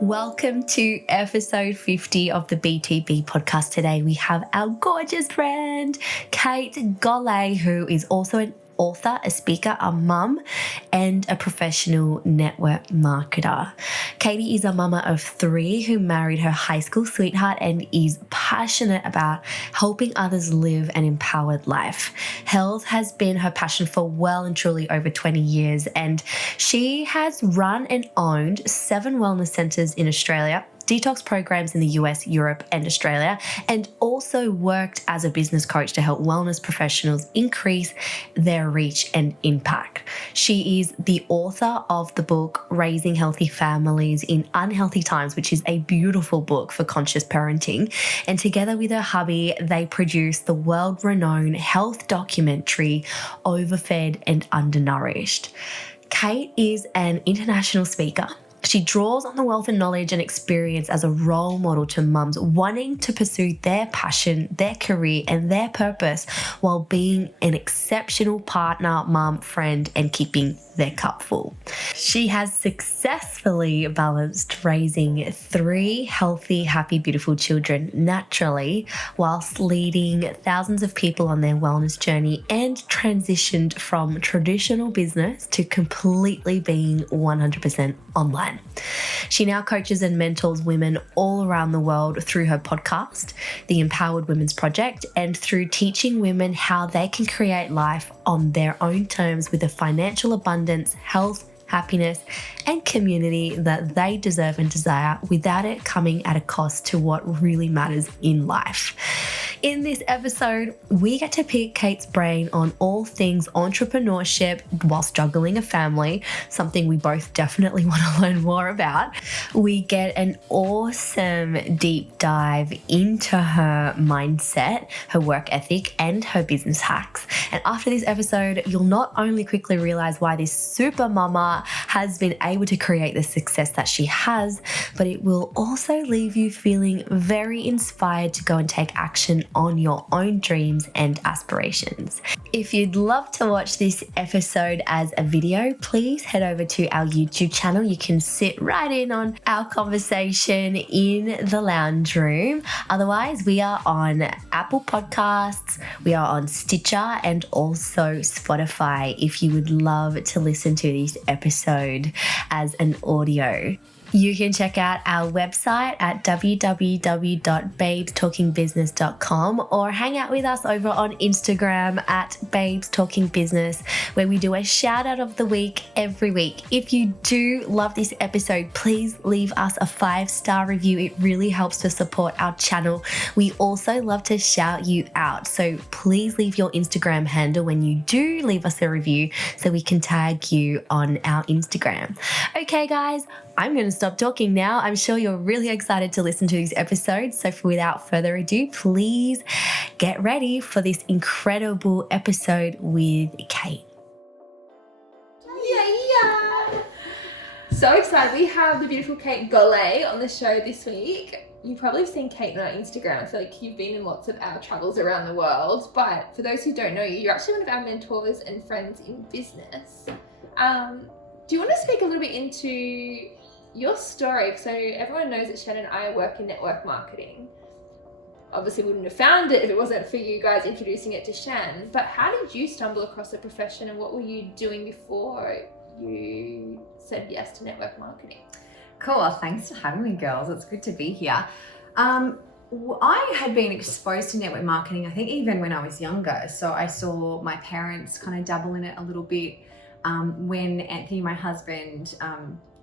Welcome to episode 50 of the BTB podcast. Today we have our gorgeous friend, Kate Golle, who is also an author, a speaker, a mum, and a professional network marketer. Katie is a mama of 3 who married her high school sweetheart and is passionate about helping others live an empowered life. Health has been her passion for well and truly over 20 years, and she has run and owned 7 wellness centers in Australia, detox programs in the US, Europe, and Australia, and also worked as a business coach to help wellness professionals increase their reach and impact. She is the author of the book Raising Healthy Families in Unhealthy Times, which is a beautiful book for conscious parenting. And together with her hubby, they produced the world-renowned health documentary Overfed Undernourished. Kate is an international speaker. She draws on the wealth and knowledge and experience as a role model to mums wanting to pursue their passion, their career, and their purpose while being an exceptional partner, mum, friend, and keeping their cup full. She has successfully balanced raising 3 healthy, happy, beautiful children naturally, whilst leading thousands of people on their wellness journey and transitioned from traditional business to completely being 100% online. She now coaches and mentors women all around the world through her podcast, the Empowered Women's Project, and through teaching women how they can create life on their own terms with the financial abundance, health, happiness, and community that they deserve and desire without it coming at a cost to what really matters in life. In this episode, we get to pick Kate's brain on all things entrepreneurship while juggling a family, something we both definitely want to learn more about. We get an awesome deep dive into her mindset, her work ethic, and her business hacks. And after this episode, you'll not only quickly realize why this super mama has been able to create the success that she has, but it will also leave you feeling very inspired to go and take action on your own dreams and aspirations. If you'd love to watch this episode as a video, please head over to our YouTube channel. You can sit right in on our conversation in the lounge room. Otherwise, we are on Apple Podcasts, we are on Stitcher, and also Spotify if you would love to listen to this episode as an audio. You can check out our website at www.babestalkingbusiness.com or hang out with us over on Instagram at Babes Talking Business, where we do a shout out of the week every week. If you do love this episode, please leave us a 5-star review. It really helps to support our channel. We also love to shout you out, so please leave your Instagram handle when you do leave us a review so we can tag you on our Instagram. Okay, guys, I'm going to stop talking now. I'm sure you're really excited to listen to these episodes. So without further ado, please get ready for this incredible episode with Kate. Yeah. So excited. We have the beautiful Kate Golle on the show this week. You've probably seen Kate on our Instagram. I feel like you've been in lots of our travels around the world. But for those who don't know you, you're actually one of our mentors and friends in business. Do you want to speak a little bit into your story? So everyone knows that Shannon and I work in network marketing. Obviously we wouldn't have found it if it wasn't for you guys introducing it to Shan. But how did you stumble across the profession, and what were you doing before you said yes to network marketing? Cool. Well, thanks for having me, girls. It's good to be here. I had been exposed to network marketing, I think, even when I was younger. So I saw my parents kind of dabble in it a little bit. When Anthony, my husband,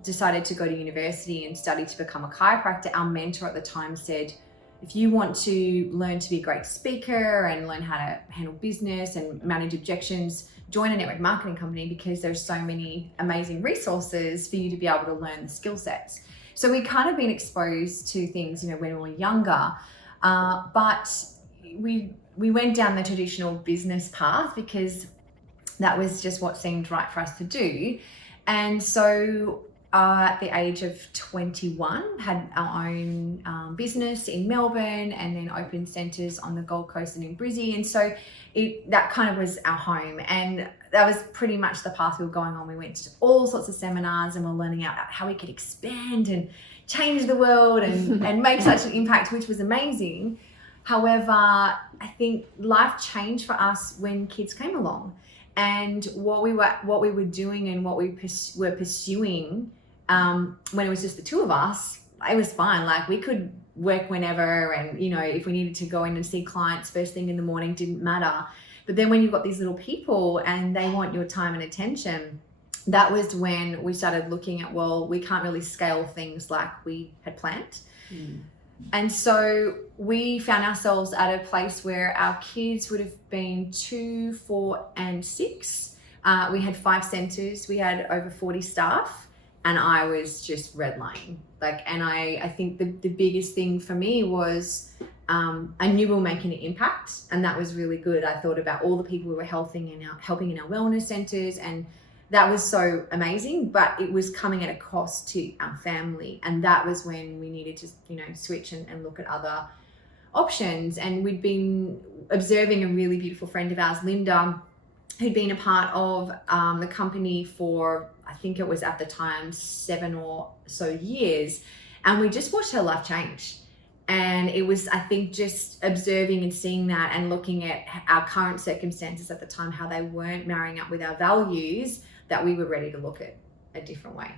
decided to go to university and study to become a chiropractor, our mentor at the time said, if you want to learn to be a great speaker and learn how to handle business and manage objections, join a network marketing company, because there's so many amazing resources for you to be able to learn the skill sets. So we kind of been exposed to things, when we were younger, but we went down the traditional business path because that was just what seemed right for us to do. And so at the age of 21, had our own business in Melbourne, and then opened centres on the Gold Coast and in Brizzy. And so that kind of was our home. And that was pretty much the path we were going on. We went to all sorts of seminars and we're learning out how we could expand and change the world and make such an impact, which was amazing. However, I think life changed for us when kids came along, and what we were doing and what we were pursuing when it was just the two of us, it was fine. Like, we could work whenever, and if we needed to go in and see clients first thing in the morning, didn't matter. But then when you've got these little people and they want your time and attention, that was when we started looking at, well, we can't really scale things like we had planned. And so we found ourselves at a place where our kids would have been 2, 4, and 6. We had 5 centers, we had over 40 staff, and I was just redlining. And I think the biggest thing for me was I knew we were making an impact, and that was really good. I thought about all the people we were helping in our wellness centers, and that was so amazing, but it was coming at a cost to our family. And that was when we needed to, switch and look at other options. And we'd been observing a really beautiful friend of ours, Linda, who'd been a part of the company for, I think it was at the time, 7 or so years. And we just watched her life change. And it was, I think, just observing and seeing that and looking at our current circumstances at the time, how they weren't marrying up with our values, that we were ready to look at a different way.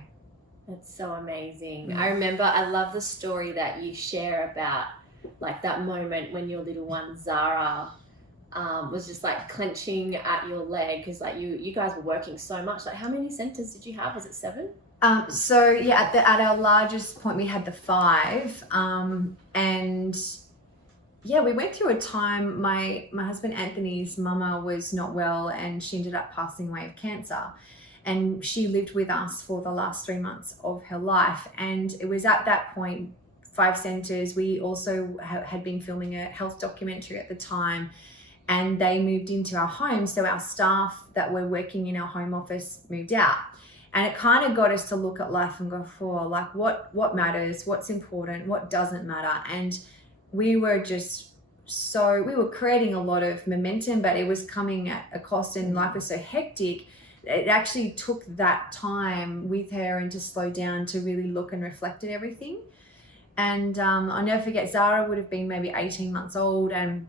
That's so amazing. I remember, I love the story that you share about that moment when your little one, Zara, was just clenching at your leg because you guys were working so much. How many centers did you have? Was it 7? So yeah, at our largest point we had the 5, and yeah, we went through a time. My husband Anthony's mumma was not well, and she ended up passing away of cancer, and she lived with us for the last 3 months of her life. And it was at that point, 5 centers. We also had been filming a health documentary at the time, and they moved into our home, so our staff that were working in our home office moved out. And it kind of got us to look at life and go, what matters, what's important, what doesn't matter. And we were we were creating a lot of momentum, but it was coming at a cost, and life was so hectic. It actually took that time with her and to slow down to really look and reflect at everything. And I'll never forget, Zara would have been maybe 18 months old, and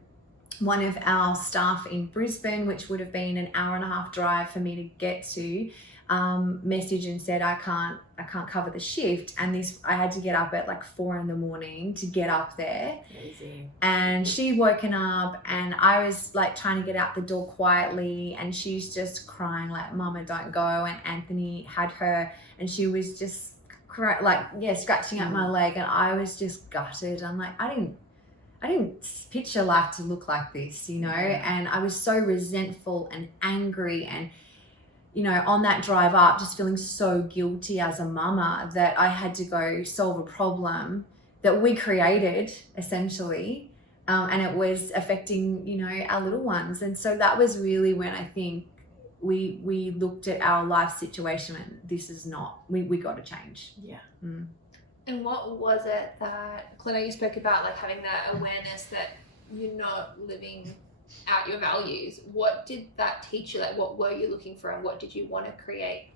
one of our staff in Brisbane, which would have been an hour-and-a-half drive for me to get to, messaged and said, I can't cover the shift. And I had to get up at 4 a.m. to get up there. Crazy. And she'd woken up, and I was trying to get out the door quietly, and she's just crying Mama, don't go. And Anthony had her, and she was just scratching at my leg, and I was just gutted. I'm I didn't picture life to look like this, and I was so resentful and angry, and on that drive up, just feeling so guilty as a mama that I had to go solve a problem that we created, essentially, and it was affecting, our little ones. And so that was really when I think we looked at our life situation and this is not, we got to change. Yeah. And what was it that, Clina, you spoke about having that awareness that you're not living out your values. What did that teach you? What were you looking for, and what did you want to create?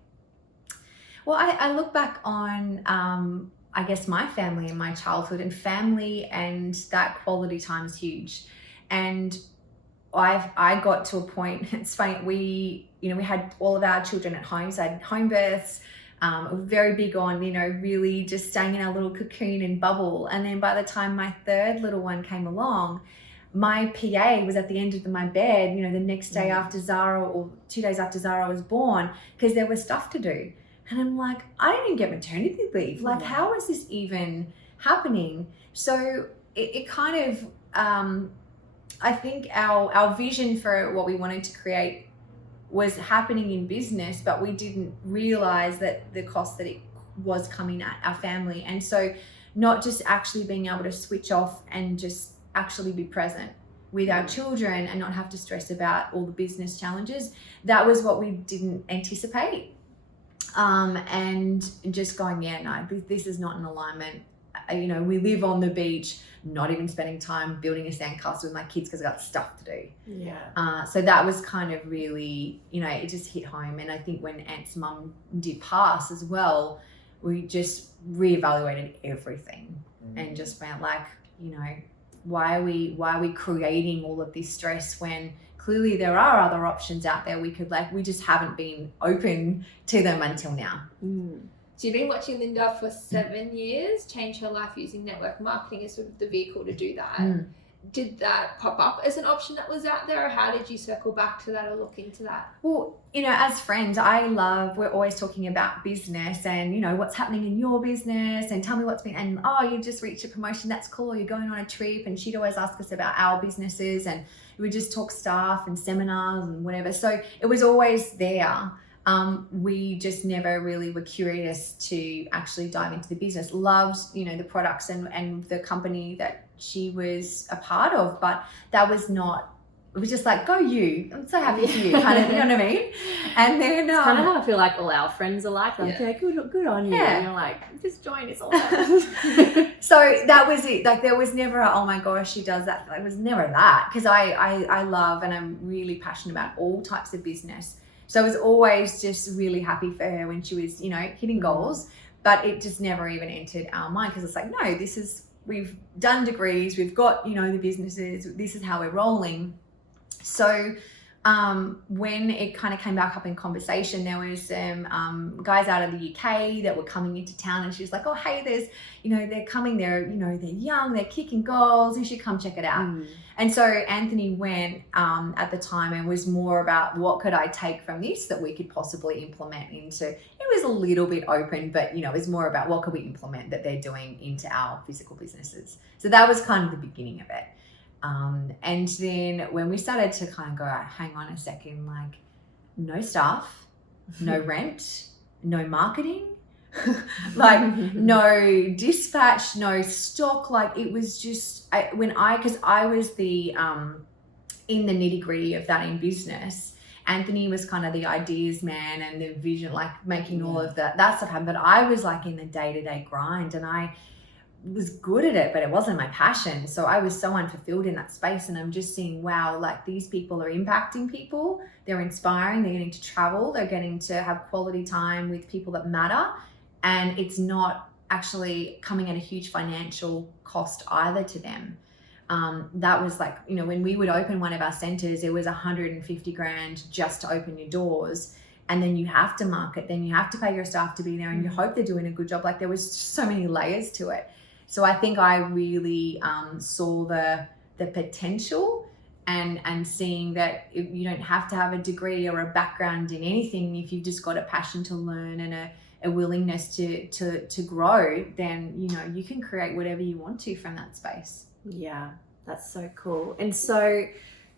Well, I look back on, I guess, my family and my childhood, and family and that quality time is huge. And I got to a point, it's funny, we had all of our children at home, so I had home births. Very big on, really just staying in our little cocoon and bubble. And then by the time my 3rd little one came along, my PA was at the end of my bed, the next day after Zara, or 2 days after Zara was born, because there was stuff to do. And I'm I didn't even get maternity leave. How is this even happening? So it kind of, I think our vision for what we wanted to create was happening in business, but we didn't realize that the cost that it was coming at our family. And so not just actually being able to switch off and just actually be present with our children and not have to stress about all the business challenges. That was what we didn't anticipate. And just going, this is not in alignment we live on the beach, not even spending time building a sandcastle with my kids because I got stuff to do. Yeah. So that was kind of really, it just hit home. And I think when Ant's mum did pass as well, we just reevaluated everything and just went like, why are we creating all of this stress when clearly there are other options out there we just haven't been open to them until now. So you've been watching Linda for 7 years, change her life using network marketing as sort of the vehicle to do that. Did that pop up as an option that was out there, or how did you circle back to that or look into that? Well, as friends, we're always talking about business and, what's happening in your business and tell me what's been, and you just reached a promotion, that's cool, or you're going on a trip. And she'd always ask us about our businesses and we just talk stuff and seminars and whatever. So it was always there. We just never really were curious to actually dive into the business. Loved, the products and the company that she was a part of, but that was not, it was just like, go you, I'm so happy for you, kind of, you know what I mean? And then it's kind of how I feel like all our friends are like okay, good on you. And you're like, just join us all. So that was it. Like there was never oh my gosh, she does that. It was never that, because I love and I'm really passionate about all types of business. So I was always just really happy for her when she was, hitting goals, but it just never even entered our mind, because it's like, no, we've done degrees, we've got, the businesses, this is how we're rolling. So when it kind of came back up in conversation, there was some guys out of the UK that were coming into town, and she was like, oh, hey, there's, they're coming, they're young, they're kicking goals, you should come check it out. And so Anthony went at the time and was more about what could I take from this that we could possibly implement into, it was a little bit open, but it was more about what could we implement that they're doing into our physical businesses. So that was kind of the beginning of it. And then when we started to kind of go, hang on a second, like no staff, no rent, no marketing, like no dispatch, no stock. Like it was just, because I was the, in the nitty gritty of that in business. Anthony was kind of the ideas man and the vision, like making all of that stuff happen. But I was like in the day-to-day grind, and I was good at it, but it wasn't my passion. So I was so unfulfilled in that space. And I'm just seeing, wow, like these people are impacting people. They're inspiring. They're getting to travel. They're getting to have quality time with people that matter. And it's not actually coming at a huge financial cost either to them. That was like, when we would open one of our centers, it was 150 grand just to open your doors. And then you have to market, then you have to pay your staff to be there, and you hope they're doing a good job. Like there was so many layers to it. So I think I really saw the potential and seeing that you don't have to have a degree or a background in anything. If you've just got a passion to learn and a willingness to grow, then you can create whatever you want to from that space. Yeah, that's so cool. And so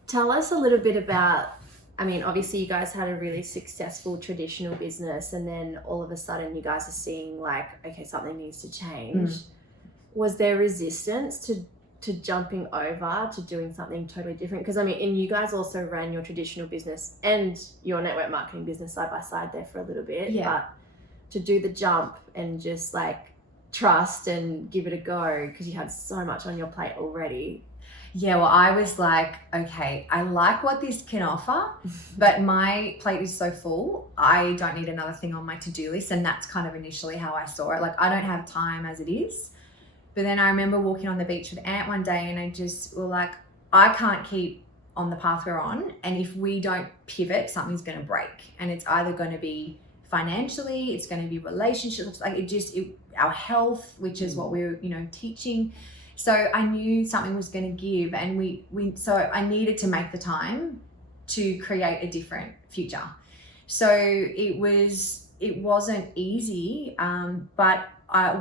tell us a little bit about, obviously you guys had a really successful traditional business, and then all of a sudden you guys are seeing like, okay, something needs to change. Was there resistance to jumping over to doing something totally different? Because and you guys also ran your traditional business and your network marketing business side by side there for a little bit. But to do the jump and just like trust and give it a go because you had so much on your plate already. Yeah, well, I was like, okay, I like what this can offer, but my plate is so full, I don't need another thing on my to-do list. And that's kind of initially how I saw it. Like, I don't have time as it is. But then I remember walking on the beach with Ant one day, and I just were like, I can't keep on the path we're on. And if we don't pivot, something's going to break. And it's either going to be financially, it's going to be relationships, like our health, which is what we're, teaching. So I knew something was going to give, and so I needed to make the time to create a different future. So it wasn't easy, but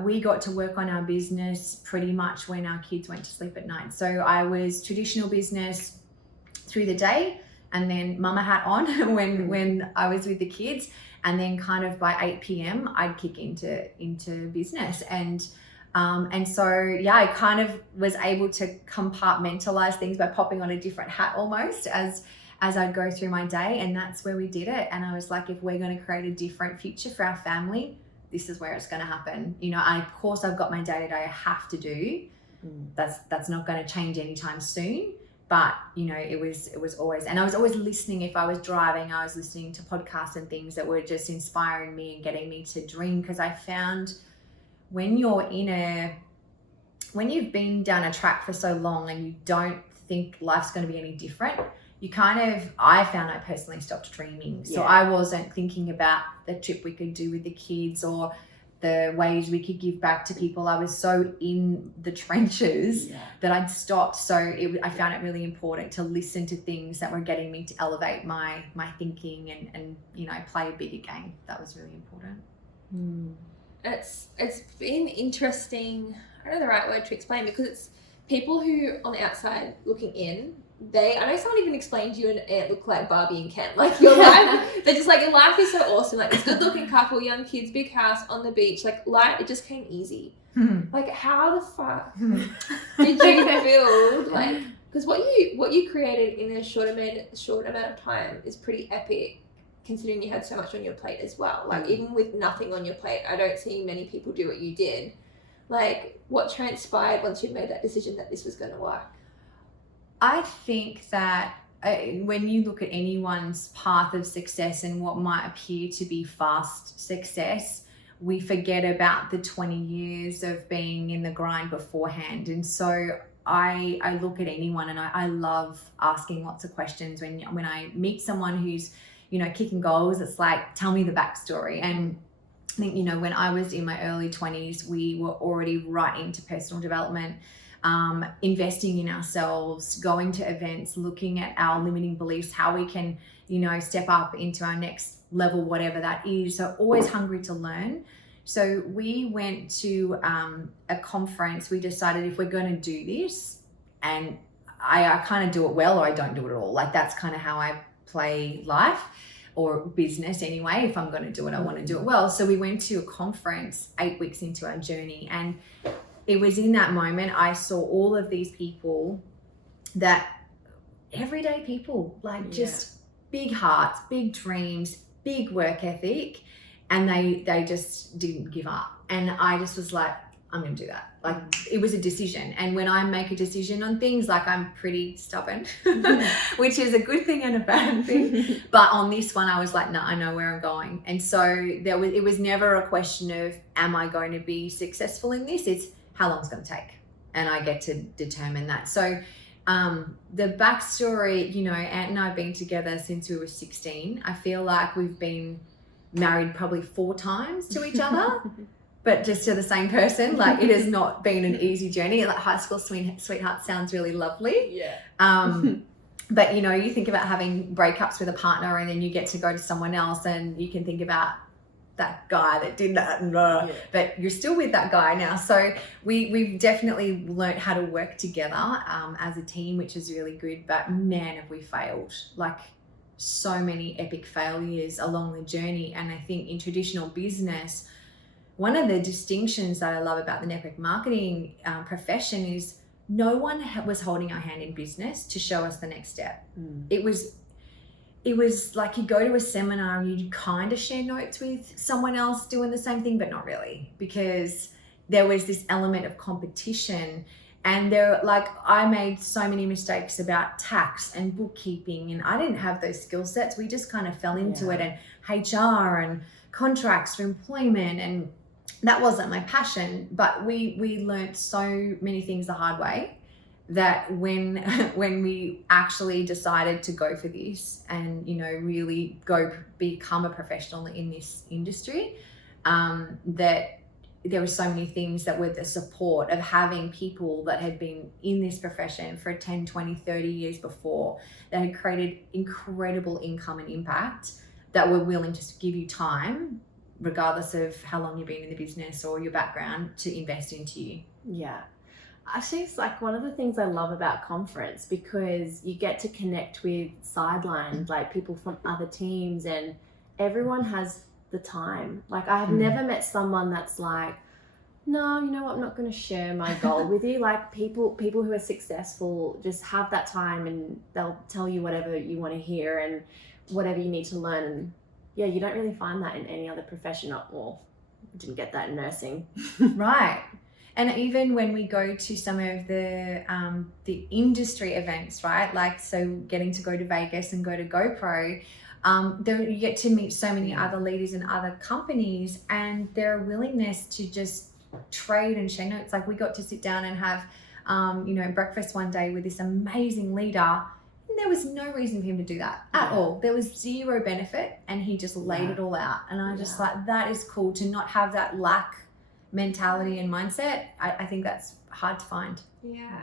we got to work on our business pretty much when our kids went to sleep at night. So I was traditional business through the day, and then mama hat on when I was with the kids, and then kind of by 8 p.m. I'd kick into business. And so, yeah, I kind of was able to compartmentalize things by popping on a different hat almost as I'd go through my day. And that's where we did it. And I was like, if we're going to create a different future for our family, this is where it's going to happen. You know, of course I've got my day-to-day I have to do. That's not going to change anytime soon. But, you know, it was always, and I was always listening. If I was driving, I was listening to podcasts and things that were just inspiring me and getting me to dream. Because I found when you've been down a track for so long and you don't think life's going to be any different, I found I personally stopped dreaming. So I wasn't thinking about the trip we could do with the kids or the ways we could give back to people. I was so in the trenches that I'd stopped. So I found it really important to listen to things that were getting me to elevate my thinking and you know, play a bigger game. That was really important. It's been interesting. I don't know the right word to explain, because it's people who on the outside looking in, I know someone even explained you and Ant look like Barbie and Ken. Like your life, they're just like, your life is so awesome. Like this good looking couple, young kids, big house on the beach. Like life, it just came easy. Like how the fuck did you build? Like, because what you created in a short amount of time is pretty epic, considering you had so much on your plate as well. Like even with nothing on your plate, I don't see many people do what you did. Like what transpired once you made that decision that this was going to work? I think that when you look at anyone's path of success and what might appear to be fast success, we forget about the 20 years of being in the grind beforehand. And so I look at anyone and I love asking lots of questions. When I meet someone who's, you know, kicking goals, it's like, tell me the backstory. And I think, you know, when I was in my early 20s, we were already right into personal development. Investing in ourselves, going to events, looking at our limiting beliefs, how we can, you know, step up into our next level, whatever that is. So always hungry to learn. So we went to a conference. We decided if we're going to do this, and I kind of do it well or I don't do it at all. Like that's kind of how I play life or business anyway. If I'm going to do it, I want to do it well. So we went to a conference 8 weeks into our journey, and it was in that moment I saw all of these people, that everyday people, like just big hearts, big dreams, big work ethic, and they just didn't give up. And I just was like, I'm going to do that. Like it was a decision. And when I make a decision on things, like I'm pretty stubborn, which is a good thing and a bad thing. But on this one, I was like, no, I know where I'm going. And so it was never a question of, am I going to be successful in this? It's how long it's going to take. And I get to determine that. So the backstory, you know, Ant and I have been together since we were 16. I feel like we've been married probably 4 times to each other. But just to the same person. Like it has not been an easy journey. Like high school sweetheart sounds really lovely. But you know, you think about having breakups with a partner and then you get to go to someone else and you can think about that guy that did that, but you're still with that guy now. So we've definitely learned how to work together as a team, which is really good. But man, have we failed. Like so many epic failures along the journey. And I think in traditional business, one of the distinctions that I love about the network marketing profession is no one was holding our hand in business to show us the next step. It was like you go to a seminar and you kind of share notes with someone else doing the same thing, but not really, because there was this element of competition. And I made so many mistakes about tax and bookkeeping, and I didn't have those skill sets. We just kind of fell into it, and HR and contracts for employment, and that wasn't my passion. But we learned so many things the hard way, that when we actually decided to go for this and, you know, really go become a professional in this industry, that there were so many things that were the support of having people that had been in this profession for 10, 20, 30 years before, that had created incredible income and impact, that were willing to give you time, regardless of how long you've been in the business or your background, to invest into you. Yeah. Actually, it's like one of the things I love about conference, because you get to connect with sideline, like people from other teams, and everyone has the time. Like I have never met someone that's like, no, you know what, I'm not going to share my goal with you. Like people who are successful just have that time, and they'll tell you whatever you want to hear and whatever you need to learn. And yeah, you don't really find that in any other profession at all. didn't get that in nursing. Right. And even when we go to some of the industry events, right? Like, so getting to go to Vegas and go to GoPro, there you get to meet so many other leaders in other companies, and their willingness to just trade and share notes. Like, we got to sit down and have, breakfast one day with this amazing leader. And there was no reason for him to do that at all. There was zero benefit, and he just laid it all out. And I just like, that is cool to not have that lack mentality and mindset. I think that's hard to find. Yeah.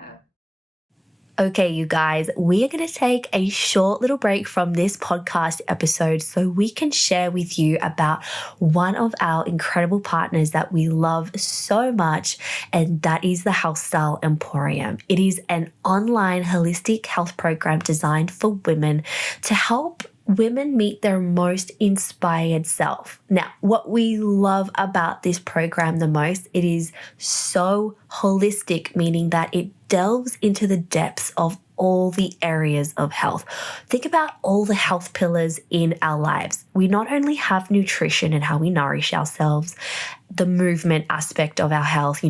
Okay, you guys, we are going to take a short little break from this podcast episode so we can share with you about one of our incredible partners that we love so much, and that is the Healthstyle Emporium. It is an online holistic health program designed for women to help women meet their most inspired self. Now, what we love about this program the most, it is so holistic, meaning that it delves into the depths of all the areas of health. Think about all the health pillars in our lives. We not only have nutrition and how we nourish ourselves, the movement aspect of our health,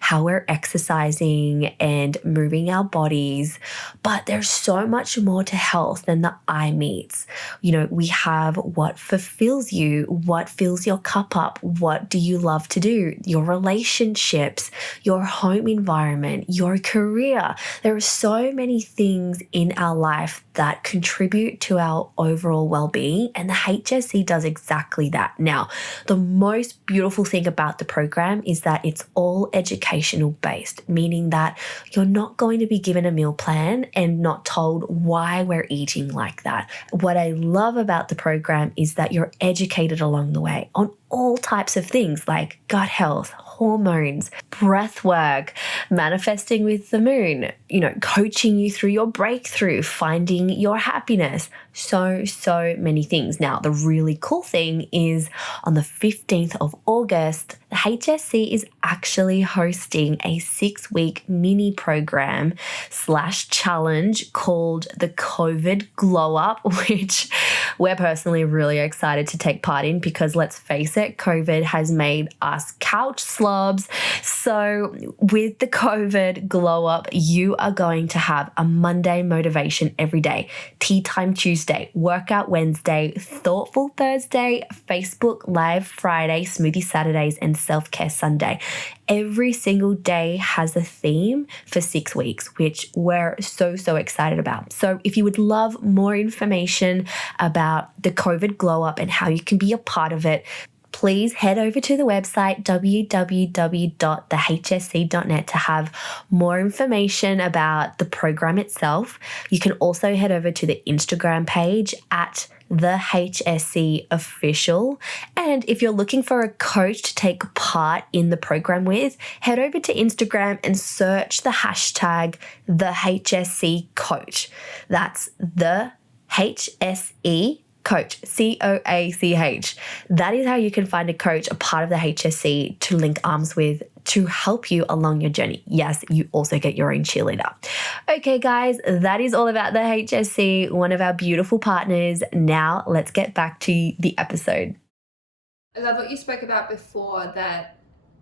how we're exercising and moving our bodies, but there's so much more to health than the eye meets. We have what fulfills you, what fills your cup up, what do you love to do, your relationships, your home environment, your career. There are so many things in our life that contribute to our overall well-being, and the HSC does exactly that. Now, the most beautiful thing about the program is that it's all educational based, meaning that you're not going to be given a meal plan and not told why we're eating like that. What I love about the program is that you're educated along the way on all types of things like gut health, hormones, breath work, manifesting with the moon, coaching you through your breakthrough, finding your happiness, so many things. Now, the really cool thing is on the 15th of August, the HSC is actually hosting a 6-week mini program / challenge called the COVID Glow Up, which we're personally really excited to take part in because, let's face it, COVID has made us couch slobs. So with the COVID Glow Up, you are going to have a Monday motivation every day, tea time Tuesday, workout Wednesday, thoughtful Thursday, Facebook Live Friday, smoothie Saturdays, and self-care Sunday. Every single day has a theme for 6 weeks, which we're so excited about. So if you would love more information about the COVID Glow Up and how you can be a part of it, please head over to the website www.thehsc.net to have more information about the program itself. You can also head over to the Instagram page at the HSC official. And if you're looking for a coach to take part in the program with, head over to Instagram and search the hashtag the HSC coach. That's the HSE coach, COACH. That is how you can find a coach, a part of the HSC, to link arms with to help you along your journey. Yes, you also get your own cheerleader. Okay, guys, that is all about the HSC, one of our beautiful partners. Now let's get back to the episode. I love what you spoke about before, that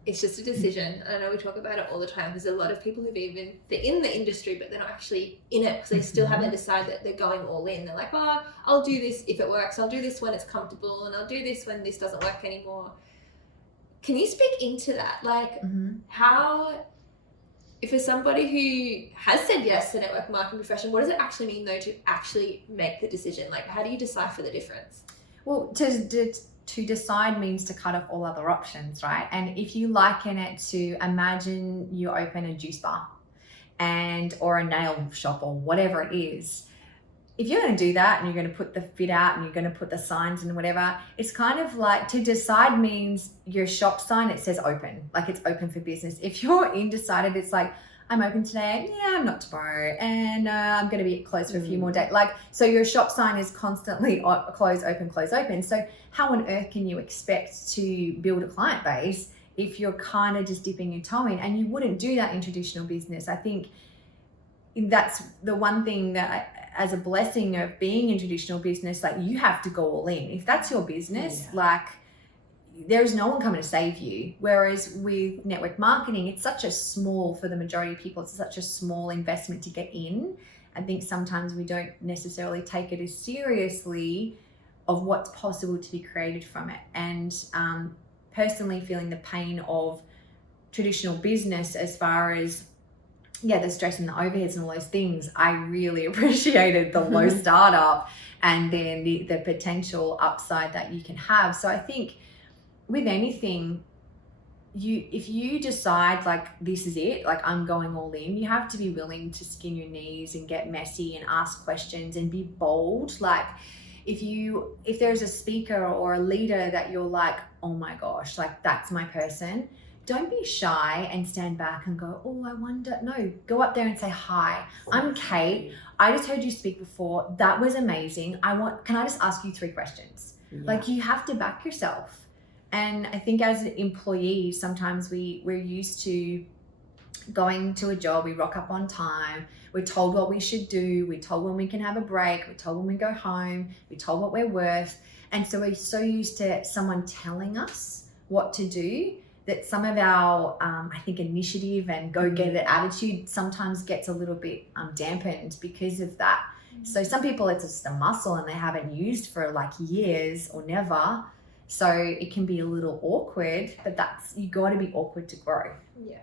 it's just a decision. I know we talk about it all the time. There's a lot of people who've they're in the industry, but they're not actually in it because they still haven't decided that they're going all in. They're like, I'll do this if it works. I'll do this when it's comfortable, and I'll do this when this doesn't work anymore. Can you speak into that? Like, how, if for somebody who has said yes to network marketing profession, what does it actually mean though to actually make the decision? Like, how do you decipher the difference? Well, to decide means to cut off all other options, right? And if you liken it to, imagine you open a juice bar or a nail shop or whatever it is, if you're going to do that and you're going to put the fit out and you're going to put the signs and whatever, it's kind of like, to decide means your shop sign, it says open, like it's open for business. If you're undecided, it's like, I'm open today, I'm not tomorrow, and I'm going to be closed for a few more days. Like, so your shop sign is constantly close, open, close, open. So how on earth can you expect to build a client base if you're kind of just dipping your toe in? And you wouldn't do that in traditional business. I think that's the one thing that as a blessing of being in traditional business, like, you have to go all in. If that's your business, like, there's no one coming to save you. Whereas with network marketing, it's such a small, for the majority of people, it's such a small investment to get in. I think sometimes we don't necessarily take it as seriously of what's possible to be created from it. And personally feeling the pain of traditional business as far as, the stress and the overheads and all those things, I really appreciated the low startup and then the potential upside that you can have. So I think with anything, if you decide like this is it, like I'm going all in, you have to be willing to skin your knees and get messy and ask questions and be bold. Like if there's a speaker or a leader that you're like, oh my gosh, like that's my person, don't be shy and stand back and go, oh, I wonder. No, go up there and say, hi, I'm Kate. I just heard you speak before. That was amazing. Can I just ask you 3 questions? Yeah. Like you have to back yourself. And I think as employees, sometimes we're used to going to a job, we rock up on time, we're told what we should do, we're told when we can have a break, we're told when we go home, we're told what we're worth. And so we're so used to someone telling us what to do that some of our, I think, initiative and go-get-it attitude sometimes gets a little bit dampened because of that. So some people, it's just a muscle and they haven't used for like years or never. So it can be a little awkward, but you got to be awkward to grow. Yeah.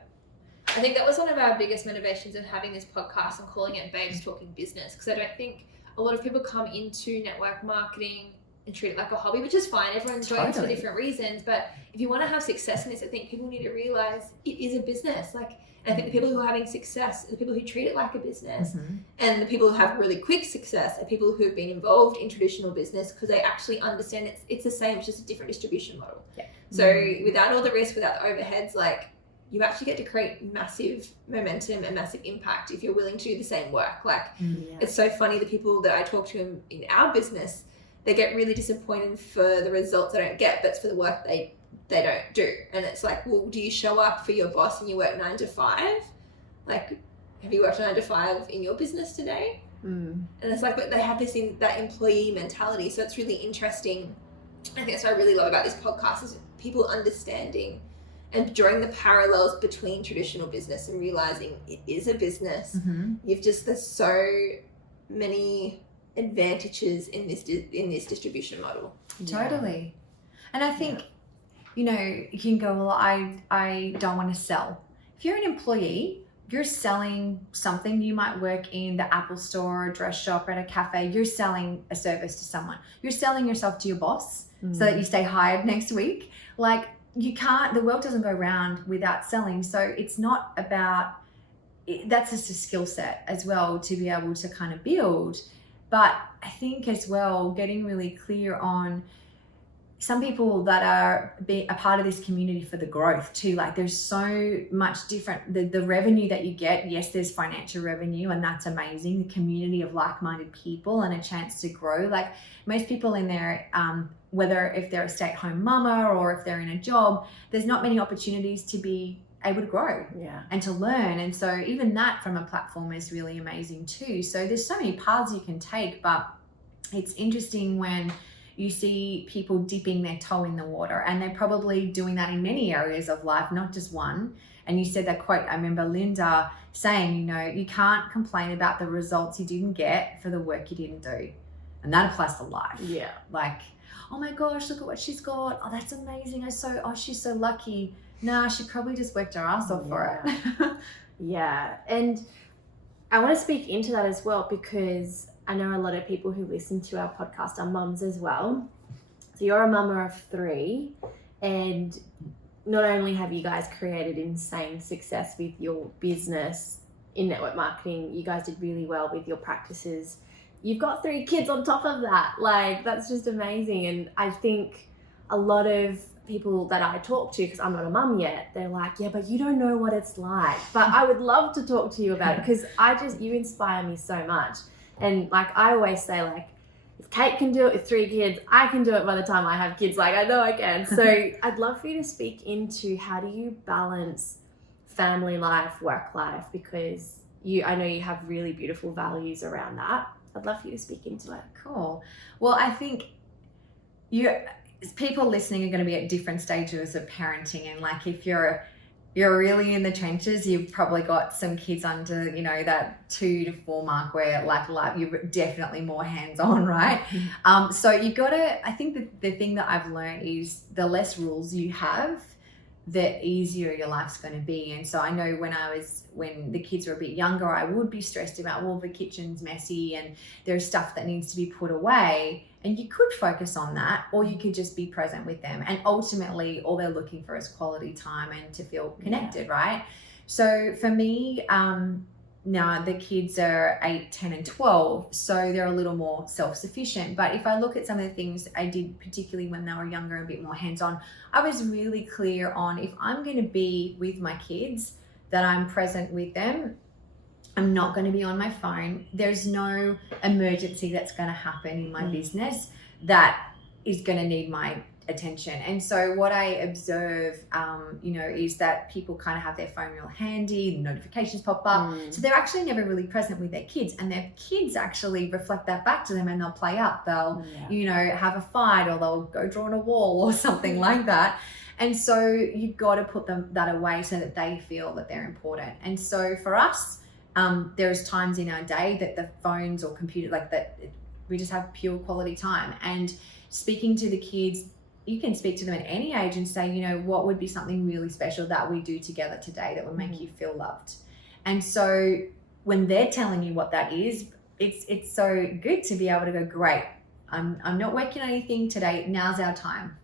I think that was one of our biggest motivations of having this podcast and calling it Babes Talking Business, because I don't think a lot of people come into network marketing and treat it like a hobby, which is fine. Everyone's going for different reasons. But if you want to have success in this, I think people need to realize it is a business. Like, and I think the people who are having success are the people who treat it like a business. And the people who have really quick success are people who have been involved in traditional business because they actually understand it's the same, it's just a different distribution model. Yeah. So without all the risk, without the overheads, like you actually get to create massive momentum and massive impact if you're willing to do the same work. Like it's so funny, the people that I talk to in our business, they get really disappointed for the results they don't get, but it's for the work they don't do. And it's like, well, do you show up for your boss and you work 9 to 5? Like, have you worked 9 to 5 in your business today? And it's like, but they have that employee mentality. So it's really interesting. I think that's what I really love about this podcast is people understanding and drawing the parallels between traditional business and realizing it is a business. There's so many advantages in this distribution model. Totally. And I think you can go, well, I don't want to sell. If you're an employee, you're selling something. You might work in the Apple store, a dress shop, at a cafe. You're selling a service to someone. You're selling yourself to your boss so that you stay hired next week. Like you can't, the world doesn't go round without selling. So it's not about, that's just a skill set as well to be able to kind of build. But I think as well, getting really clear on some people that are a part of this community for the growth too. Like there's so much different, the revenue that you get, yes, there's financial revenue and that's amazing. The community of like-minded people and a chance to grow. Like most people in there, whether if they're a stay-at-home mama or if they're in a job, there's not many opportunities to be able to grow and to learn. And so even that from a platform is really amazing too. So there's so many paths you can take, but it's interesting when you see people dipping their toe in the water, and they're probably doing that in many areas of life, not just one. And you said that quote, I remember Linda saying, you can't complain about the results you didn't get for the work you didn't do. And that applies to life. Yeah. Like, oh my gosh, look at what she's got. Oh, that's amazing. She's so lucky. Nah, she probably just worked her ass off for it. Yeah. And I want to speak into that as well, because I know a lot of people who listen to our podcast are mums as well. So you're a mama of 3, and not only have you guys created insane success with your business in network marketing, you guys did really well with your practices. You've got 3 kids on top of that. Like, that's just amazing. And I think a lot of people that I talk to, because I'm not a mum yet, they're like, yeah, but you don't know what it's like. But I would love to talk to you about it, because you inspire me so much. And like I always say, like, if Kate can do it with 3 kids, I can do it by the time I have kids. Like, I know I can. So I'd love for you to speak into how do you balance family life, work life, because I know you have really beautiful values around that. I'd love for you to speak into it. Cool. Well, I think people listening are going to be at different stages of parenting, and like if you're really in the trenches, you've probably got some kids under, you know, that 2 to 4 mark where like you're definitely more hands-on, right? So you gotta, I think the thing that I've learned is the less rules you have, the easier your life's going to be. And so I know when the kids were a bit younger, I would be stressed about, well, the kitchen's messy and there's stuff that needs to be put away. And you could focus on that, or you could just be present with them. And ultimately, all they're looking for is quality time and to feel connected, right? So for me, now the kids are 8, 10, and 12, so they're a little more self-sufficient. But if I look at some of the things I did, particularly when they were younger, a bit more hands-on, I was really clear on, if I'm going to be with my kids, that I'm present with them. I'm not going to be on my phone. There's no emergency that's going to happen in my business that is going to need my attention. And so what I observe, is that people kind of have their phone real handy, notifications pop up. So they're actually never really present with their kids, and their kids actually reflect that back to them, and they'll play up. They'll, have a fight, or they'll go draw on a wall or something like that. And so you've got to put that away so that they feel that they're important. And so for us, there's times in our day that the phones or computer, like that, we just have pure quality time. And speaking to the kids, you can speak to them at any age and say, what would be something really special that we do together today that would make you feel loved? And so when they're telling you what that is, it's so good to be able to go, great, I'm not working on anything today, now's our time.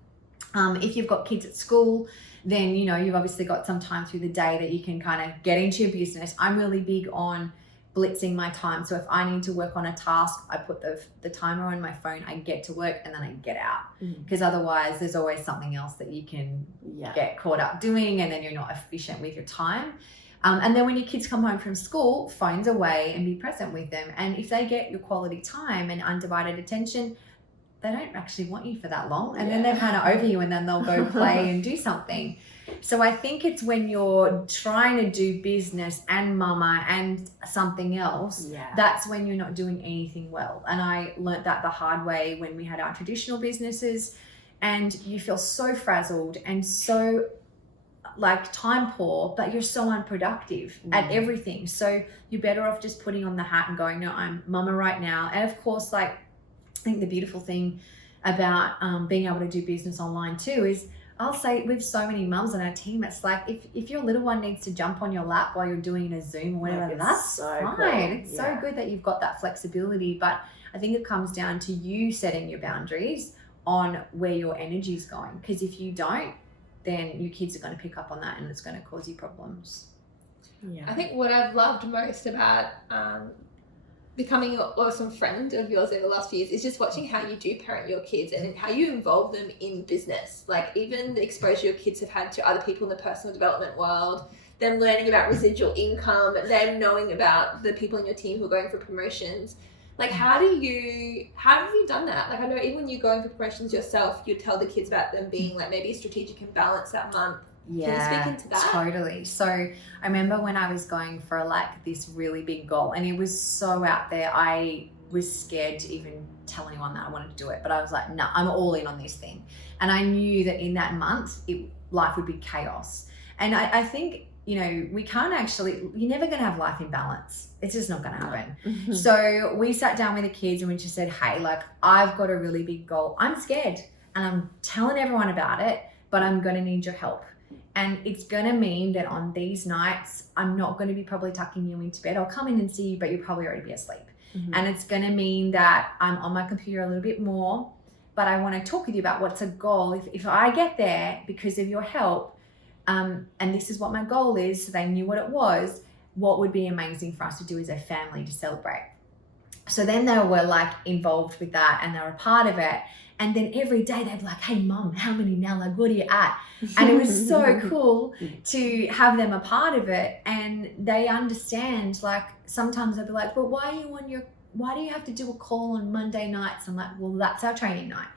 If you've got kids at school, then, you've obviously got some time through the day that you can kind of get into your business. I'm really big on blitzing my time. So if I need to work on a task, I put the timer on my phone, I get to work, and then I get out. Because otherwise there's always something else that you can get caught up doing, and then you're not efficient with your time. And then when your kids come home from school, phones away and be present with them. And if they get your quality time and undivided attention, they don't actually want you for that long, and then they're kind of over you, and then they'll go play and do something. So I think it's when you're trying to do business and mama and something else, that's when you're not doing anything well. And I learnt that the hard way when we had our traditional businesses, and you feel so frazzled and so like time poor, but you're so unproductive at everything. So you're better off just putting on the hat and going, no, I'm mama right now. And of course, like, I think the beautiful thing about being able to do business online too is, I'll say with so many mums on our team, it's like if your little one needs to jump on your lap while you're doing a Zoom or whatever, that's so fine. Cool. It's so good that you've got that flexibility. But I think it comes down to you setting your boundaries on where your energy is going. Because if you don't, then your kids are going to pick up on that, and it's going to cause you problems. I think what I've loved most about becoming an awesome friend of yours over the last few years is just watching how you do parent your kids and how you involve them in business. Like, even the exposure your kids have had to other people in the personal development world, them learning about residual income, them knowing about the people in your team who are going for promotions. Like, how have you done that? Like, I know even when you're going for promotions yourself, you tell the kids about them being like maybe strategic and balanced that month. Can you speak into that? Totally. So I remember when I was going for like this really big goal, and it was so out there, I was scared to even tell anyone that I wanted to do it. But I was like, no, I'm all in on this thing. And I knew that in that month, life would be chaos. And I think, we can't actually, you're never going to have life in balance. It's just not going to happen. So we sat down with the kids and we just said, hey, like, I've got a really big goal. I'm scared and I'm telling everyone about it, but I'm going to need your help. And it's going to mean that on these nights, I'm not going to be probably tucking you into bed. I'll come in and see you, but you'll probably already be asleep. And it's going to mean that I'm on my computer a little bit more, but I want to talk with you about what's a goal. If I get there because of your help, and this is what my goal is, so they knew what it was, what would be amazing for us to do as a family to celebrate. So then they were like involved with that, and they were a part of it. And then every day they'd be like, hey, Mum, how many now? Like, what are you at? And it was so cool to have them a part of it. And they understand, like, sometimes they'll be like, well, why do you have to do a call on Monday nights? I'm like, well, that's our training night.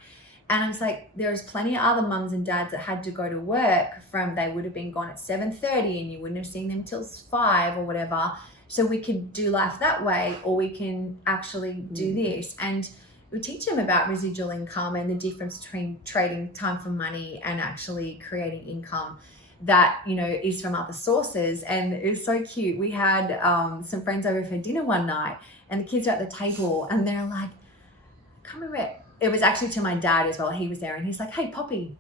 And I was like, there's plenty of other mums and dads that had to go to work they would have been gone at 7:30 and you wouldn't have seen them till 5 or whatever. So we could do life that way, or we can actually do this. And we teach them about residual income and the difference between trading time for money and actually creating income that, you know, is from other sources. And it was so cute. We had some friends over for dinner one night, and the kids are at the table, and they're like, I can't remember, it was actually to my dad as well. He was there, and he's like, hey, Poppy,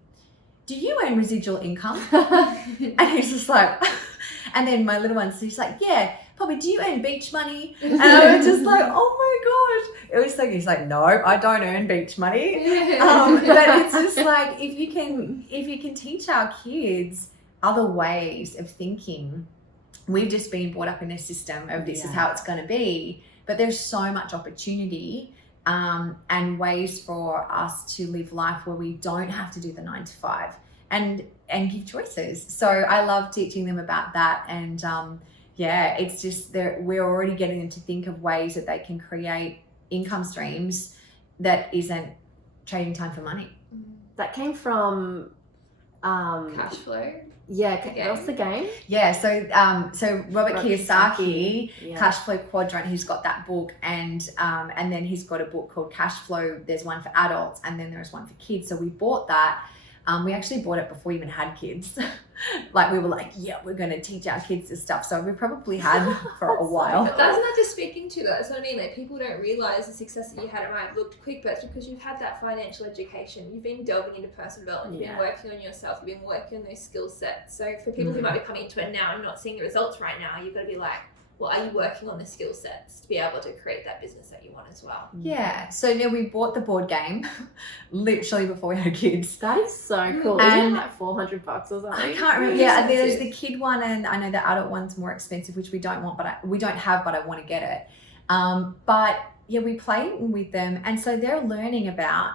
do you earn residual income? And he's just like, and then my little one, she's like, yeah, Poppy, do you earn beach money? And I was just like, oh my God. It was like, he's like, no, I don't earn beach money. But it's just like, if you can teach our kids other ways of thinking, we've just been brought up in a system of this is how it's going to be, but there's so much opportunity and ways for us to live life where we don't have to do the 9 to 5 and give choices. So I love teaching them about that. And it's just we're already getting them to think of ways that they can create income streams that isn't trading time for money. That came from Cash flow. Yeah, what's the game? Yeah, so Robert Kiyosaki, Yeah. Cash Flow Quadrant, he's got that book, and then he's got a book called Cash Flow. There's one for adults, and then there's one for kids. So we bought that. We actually bought it before we even had kids. Like, we were like, yeah, we're going to teach our kids this stuff. So we probably had for a while. But doesn't that just speak into that? That's what I mean. Like, people don't realize the success that you had. It might have looked quick, but it's because you've had that financial education. You've been delving into personal development. You've been working on yourself. You've been working on those skill sets. So for people who might be coming into it now and not seeing the results right now, you've got to be like, well, are you working on the skill sets to be able to create that business that you want as well? Yeah. So now we bought the board game literally before we had kids. That is so cool. And Isn't it like $400 or something? I can't remember. Yeah, there's the kid one, and I know the adult one's more expensive, which we don't want, but we don't have, but I want to get it. But yeah, we play with them, and so they're learning about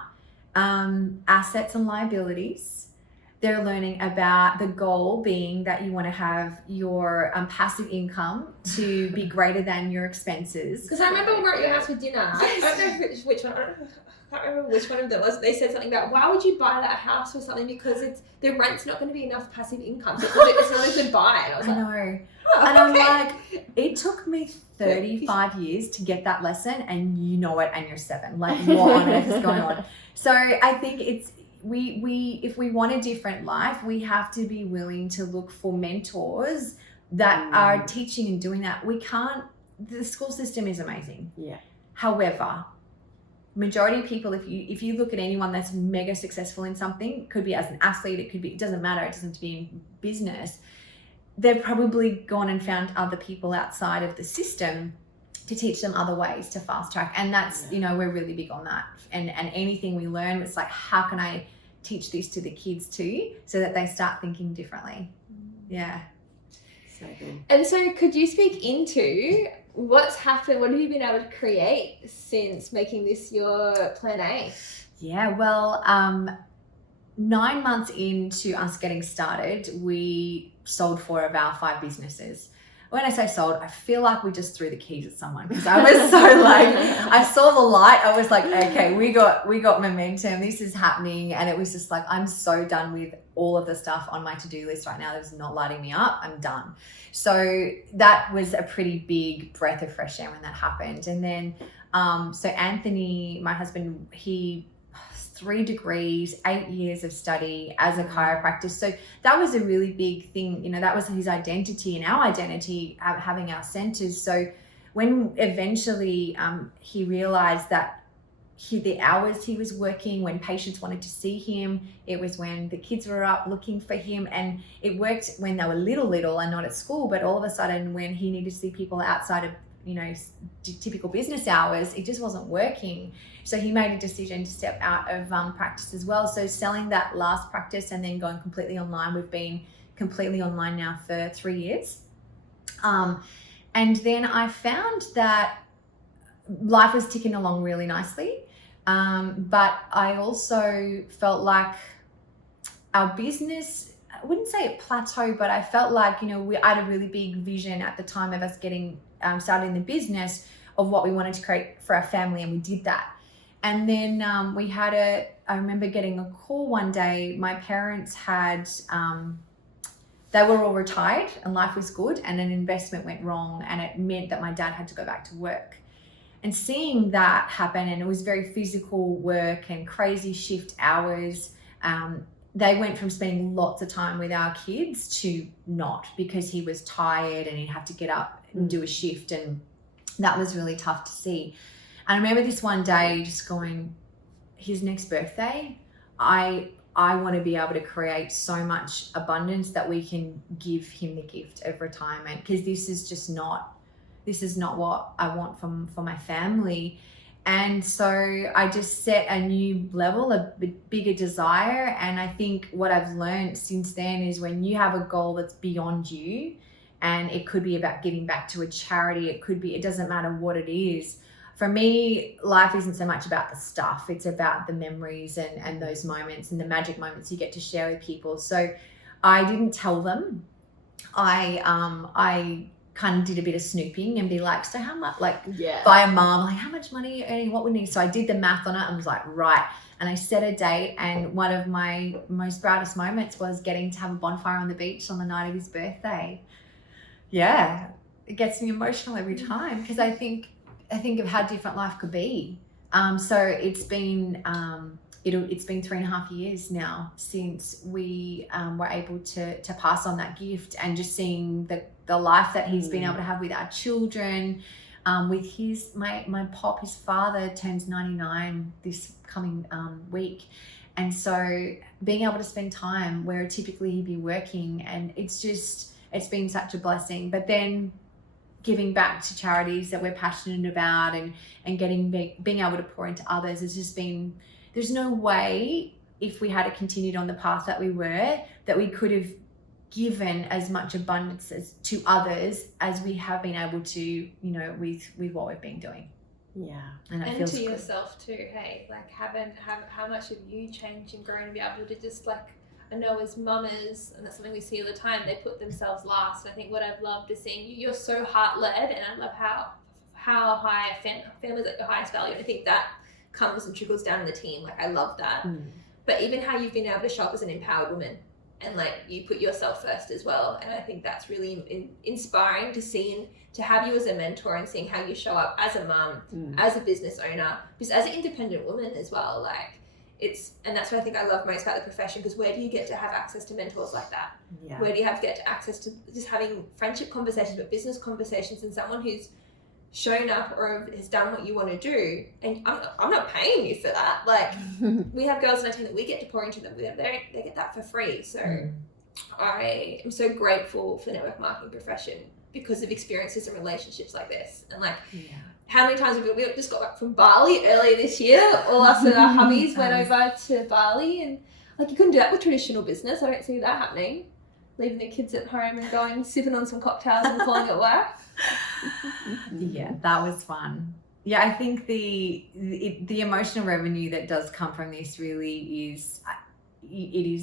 assets and liabilities. They're learning about the goal being that you want to have your passive income to be greater than your expenses. Because I remember when we were at your house for dinner, I don't know which one, I can't remember which one of them was. They said something about, why would you buy that house or something? Because the rent's not going to be enough passive income. So it's not a good buy. And I was like, know. And I'm like, it took me 35 years to get that lesson, and you know it, and you're 7. Like, what on earth is going on? So I think it's, we if we want a different life, we have to be willing to look for mentors that are teaching and doing that. The school system is amazing. Yeah. However, majority of people, if you look at anyone that's mega successful in something, it could be as an athlete, it doesn't matter, it doesn't have to be in business, they've probably gone and found other people outside of the system to teach them other ways to fast track. And that's, we're really big on that. And anything we learn, it's like, how can I teach this to the kids too, so that they start thinking differently? Yeah. So good. And so could you speak into what's happened? What have you been able to create since making this your plan A? Yeah, well, 9 months into us getting started, we sold 4 of our 5 businesses. When I say sold, I feel like we just threw the keys at someone, because I was so like, I saw the light. I was like, okay, we got momentum. This is happening. And it was just like, I'm so done with all of the stuff on my to-do list right now that's not lighting me up. I'm done. So that was a pretty big breath of fresh air when that happened. And then, so Anthony, my husband, he 3 degrees, 8 years of study as a chiropractor. So that was a really big thing. That was his identity and our identity, having our centers. So when eventually he realized that the hours he was working, when patients wanted to see him, it was when the kids were up looking for him, and it worked when they were little and not at school, but all of a sudden when he needed to see people outside of typical business hours, it just wasn't working. So he made a decision to step out of practice as well. So selling that last practice and then going completely online. We've been completely online now for 3 years. And then I found that life was ticking along really nicely. But I also felt like our business, I wouldn't say it plateaued, but I felt like, we had a really big vision at the time of us getting started in the business of what we wanted to create for our family, and we did that. And then I remember getting a call one day. My parents had, they were all retired and life was good, and an investment went wrong, and it meant that my dad had to go back to work. And seeing that happen, and it was very physical work and crazy shift hours. They went from spending lots of time with our kids to not, because he was tired and he'd have to get up and do a shift, and that was really tough to see. And I remember this one day just going, his next birthday, I want to be able to create so much abundance that we can give him the gift of retirement, because this is not what I want for my family. And so I just set a new level, a bigger desire. And I think what I've learned since then is when you have a goal that's beyond you, and it could be about giving back to a charity, it doesn't matter what it is. For me, life isn't so much about the stuff, it's about the memories and those moments and the magic moments you get to share with people. So I didn't tell them. I kind of did a bit of snooping and be like, so how much, like, by a mom, like, how much money are you earning, what we need? So I did the math on it and was like, right. And I set a date, and one of my most proudest moments was getting to have a bonfire on the beach on the night of his birthday. Yeah, it gets me emotional every time, because I think of how different life could be. So it's been 3.5 years now since we were able to pass on that gift, and just seeing the life that he's been able to have with our children, with my pop, his father turns 99 this coming week. And so being able to spend time where typically he'd be working, and it's been such a blessing. But then giving back to charities that we're passionate about, and being able to pour into others, has just been, there's no way, if we had continued on the path that we were, that we could have given as much abundance to others as we have been able to, with what we've been doing. Yeah. And to yourself too, hey, like how much have you changed and grown to be able to just, like, I know as mamas, and that's something we see all the time, they put themselves last. I think what I've loved is seeing you're so heart-led, and I love how high family's at your highest value. And I think that comes and trickles down in the team. Like, I love that. But even how you've been able to show up as an empowered woman, and like you put yourself first as well. And I think that's really inspiring to see, to have you as a mentor, and seeing how you show up as a mum, as a business owner, just as an independent woman as well. Like, and that's what I think I love most about the profession, because where do you get to have access to mentors like that? Yeah. Where do you get access to just having friendship conversations, but business conversations, and someone who's shown up or has done what you want to do, and I'm not paying you for that. Like, we have girls in our team that we get to pour into them. They get that for free. So I am so grateful for the network marketing profession because of experiences and relationships like this. And like, how many times we just got back from Bali earlier this year. All us and our hubbies went over to Bali, and like, you couldn't do that with traditional business. I don't see that happening. Leaving the kids at home and going sipping on some cocktails and calling it work. Yeah, that was fun. Yeah, I think the emotional revenue that does come from this really is, you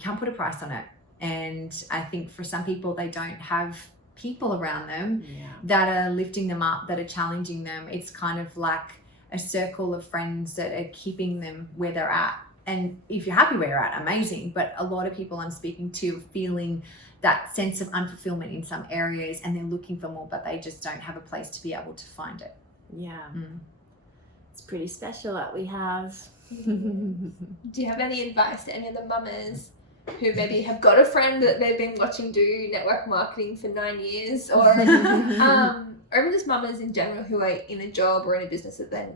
can't put a price on it. And I think for some people, they don't have people around them that are lifting them up, that are challenging them. It's kind of like a circle of friends that are keeping them where they're at. And if you're happy where you're at, amazing. But a lot of people I'm speaking to are feeling that sense of unfulfillment in some areas, and they're looking for more, but they just don't have a place to be able to find it. Yeah. It's pretty special that we have. Do you have any advice to any of the mamas who maybe have got a friend that they've been watching do network marketing for 9 years, or even just mamas in general who are in a job or in a business that then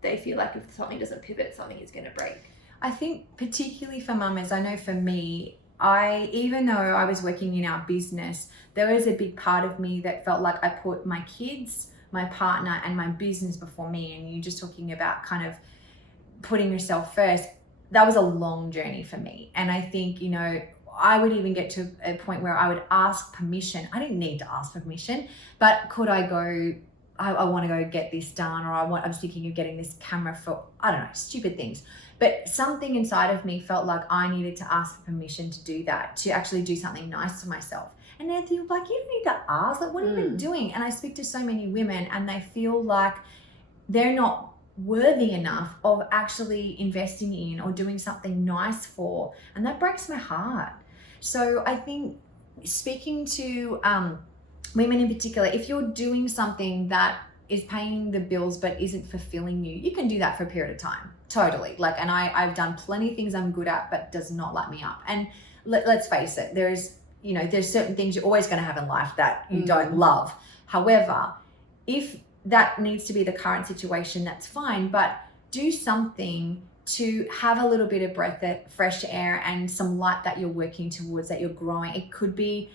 they feel like if something doesn't pivot, something is going to break? I think particularly for mamas, I know for me, even though I was working in our business, there was a big part of me that felt like I put my kids, my partner, and my business before me. And you're just talking about kind of putting yourself first. That was a long journey for me. And I think, I would even get to a point where I would ask permission. I didn't need to ask permission, but could I go, I want to go get this done, or I was thinking of getting this camera for, I don't know, stupid things. But something inside of me felt like I needed to ask for permission to do that, to actually do something nice for myself. And Anthony was like, you don't need to ask. Like, what have you been doing? And I speak to so many women, and they feel like they're not worthy enough of actually investing in or doing something nice for. And that breaks my heart. So I think speaking to women in particular, if you're doing something that is paying the bills but isn't fulfilling you, you can do that for a period of time. Totally. Like, and I've done plenty of things I'm good at, but does not light me up. And let's face it, there's certain things you're always going to have in life that you don't love. However, if that needs to be the current situation, that's fine, but do something to have a little bit of breath of fresh air and some light that you're working towards, that you're growing. It could be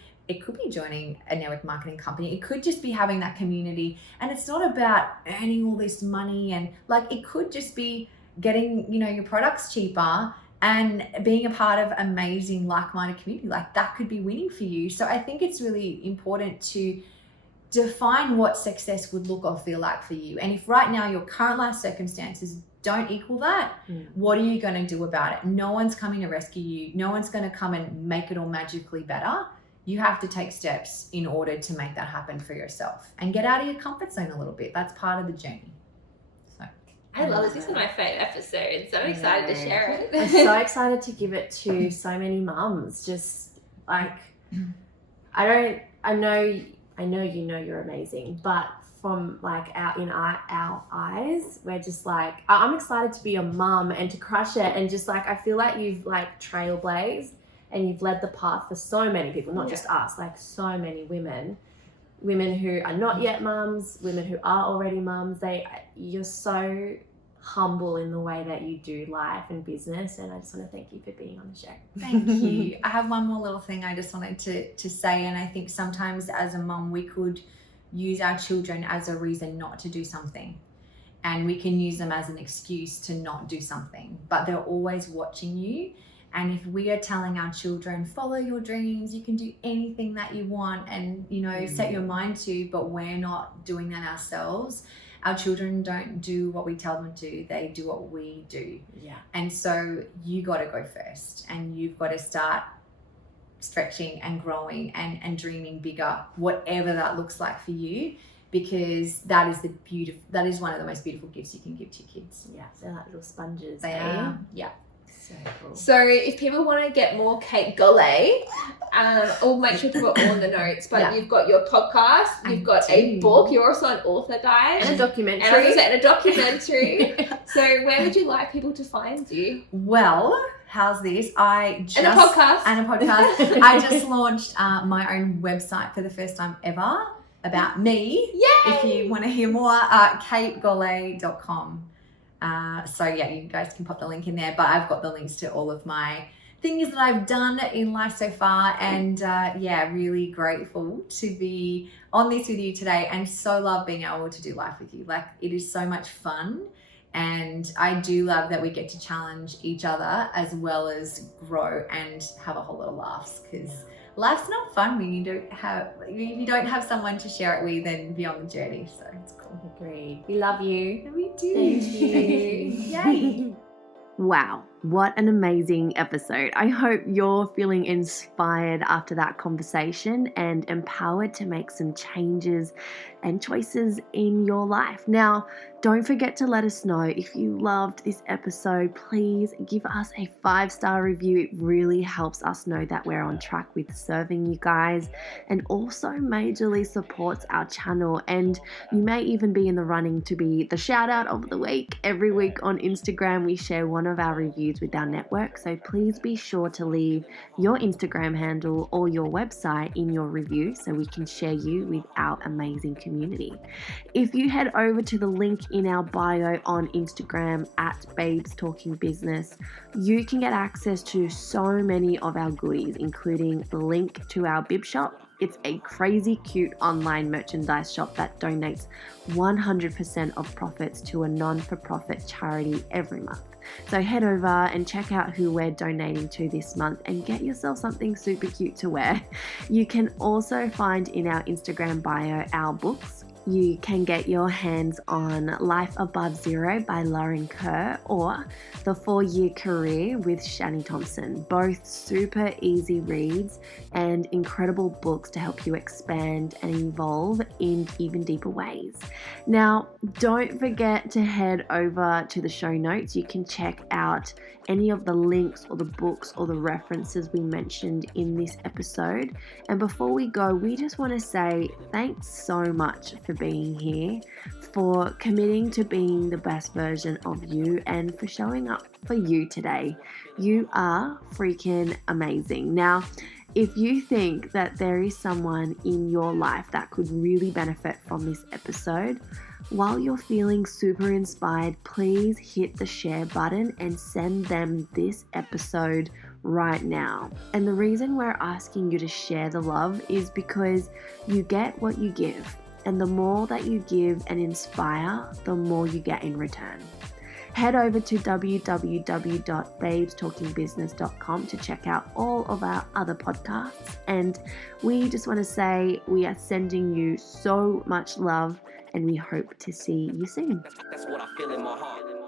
joining a network marketing company. It could just be having that community. And it's not about earning all this money, and like, it could just be getting, your products cheaper and being a part of amazing like-minded community. Like, that could be winning for you. So I think it's really important to define what success would look or feel like for you. And if right now your current life circumstances don't equal that, what are you going to do about it? No one's coming to rescue you. No one's going to come and make it all magically better. You have to take steps in order to make that happen for yourself and get out of your comfort zone a little bit. That's part of the journey. So I love it. This is my favorite episode. So I'm excited to share it. I'm so excited to give it to so many mums. Just like, I know you're amazing, but from like our eyes, we're just like, I'm excited to be a mum and to crush it, and just like, I feel like you've like trailblazed and you've led the path for so many people, not just us, like so many women who are not yet mums, women who are already mums. You're so humble in the way that you do life and business, and I just want to thank you for being on the show. Thank you. I have one more little thing I just wanted to say, and I think sometimes as a mum we could use our children as a reason not to do something, and we can use them as an excuse to not do something, but they're always watching you. And if we are telling our children, follow your dreams, you can do anything that you want, and set your mind to, but we're not doing that ourselves, our children don't do what we tell them to do, they do what we do. Yeah. And so you got to go first, and you've got to start stretching and growing and dreaming bigger, whatever that looks like for you, because that is one of the most beautiful gifts you can give to your kids. Yeah, they're like little sponges. They are. Yeah. So cool. So if people want to get more Kate Golle, I'll make sure to put all in the notes, but you've got your podcast, you've got a book, you're also an author, guys. And a documentary. And as I said, a documentary. So where would you like people to find you? Well, how's this? And a podcast. I just launched my own website for the first time ever about me. Yay! If you want to hear more, kategolle.com. So you guys can pop the link in there, but I've got the links to all of my things that I've done in life so far, and really grateful to be on this with you today, and so love being able to do life with you. Like, it is so much fun, and I do love that we get to challenge each other as well as grow and have a whole lot of laughs, because life's not fun when you don't have someone to share it with and be on the journey. So it's cool. Agreed. We love you. We do. Thank you. Yay. Wow, what an amazing episode. I hope you're feeling inspired after that conversation and empowered to make some changes and choices in your life. Now, don't forget to let us know if you loved this episode. Please give us a 5-star review. It really helps us know that we're on track with serving you guys, and also majorly supports our channel. And you may even be in the running to be the shout out of the week. Every week on Instagram, we share one of our reviews with our network. So please be sure to leave your Instagram handle or your website in your review so we can share you with our amazing community. If you head over to the link in our bio on Instagram at Babes Talking Business, you can get access to so many of our goodies, including the link to our bib shop. It's a crazy cute online merchandise shop that donates 100% of profits to a non-for-profit charity every month. So head over and check out who we're donating to this month and get yourself something super cute to wear. You can also find in our Instagram bio our books. You can get your hands on Life Above Zero by Lauren Kerr or The 4-Year Career with Shani Thompson. Both super easy reads and incredible books to help you expand and evolve in even deeper ways. Now, don't forget to head over to the show notes. You can check out any of the links or the books or the references we mentioned in this episode. And before we go, we just want to say thanks so much for being here, for committing to being the best version of you, and for showing up for you today. You are freaking amazing. Now, if you think that there is someone in your life that could really benefit from this episode, while you're feeling super inspired, please hit the share button and send them this episode right now. And the reason we're asking you to share the love is because you get what you give. And the more that you give and inspire, the more you get in return. Head over to www.babestalkingbusiness.com to check out all of our other podcasts. And we just want to say we are sending you so much love, and we hope to see you soon. That's what I feel in my heart.